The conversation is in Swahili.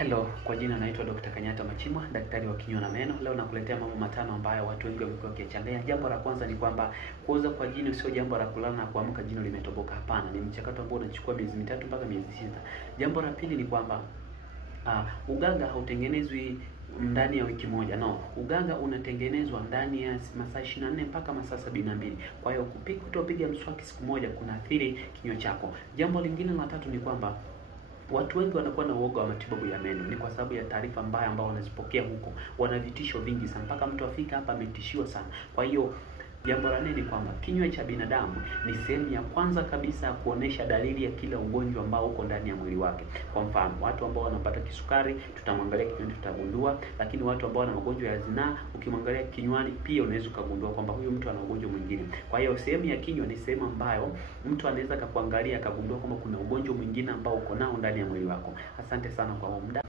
Hello, kwa jina naitwa Dr. Kanyata Machimwa, daktari wa kinywa na meno. Leo nakuletea mambo matano ambayo watu wengi wamekuwa wakichanganya. Jambo la kwanza ni kwamba kuoza kwa jino sio jambo la kulala na kuamka jino limetoboka. Hapana, ni mchakato ambao unachukua miezi mitatu mpaka miezi sita. Jambo la pili ni kwamba uganga hautengenezwi ndani ya wiki moja. No, uganga unatengenezwa ndani ya masaa 24 mpaka masaa 72. Kwa hiyo kutopiga mswaki siku moja kunaathiri kinywa chako. Jambo lingine la tatu ni kwamba watu wengi wanakuwa na uoga wa matibabu ya meno. Ni kwa sababu ya taarifa mbaya ambao wanazipokea huko. Wana vitisho vingi sana. Mpaka mtu afika hapa ametishiwa sana. Kwa hiyo jambo la nne ni kwamba kinywa cha binadamu ni sehemu ya kwanza kabisa ya kuonesha dalili ya kila ugonjwa ambao uko ndani ya mwili wake. Kwa mfano, watu ambao wanapata kisukari, tutamwangalia kinywani tutagundua, lakini watu ambao wana magonjwa ya zinaa, ukimwangalia kinywani pia unaweza kugundua kwamba huyu mtu ana ugonjwa mwingine. Kwa hiyo sehemu ya kinywa ni sehemu ambayo mtu anaweza kukuangalia akagundua kwamba kuna ugonjwa mwingine ambao uko nao ndani ya mwili wako. Asante sana kwa muda.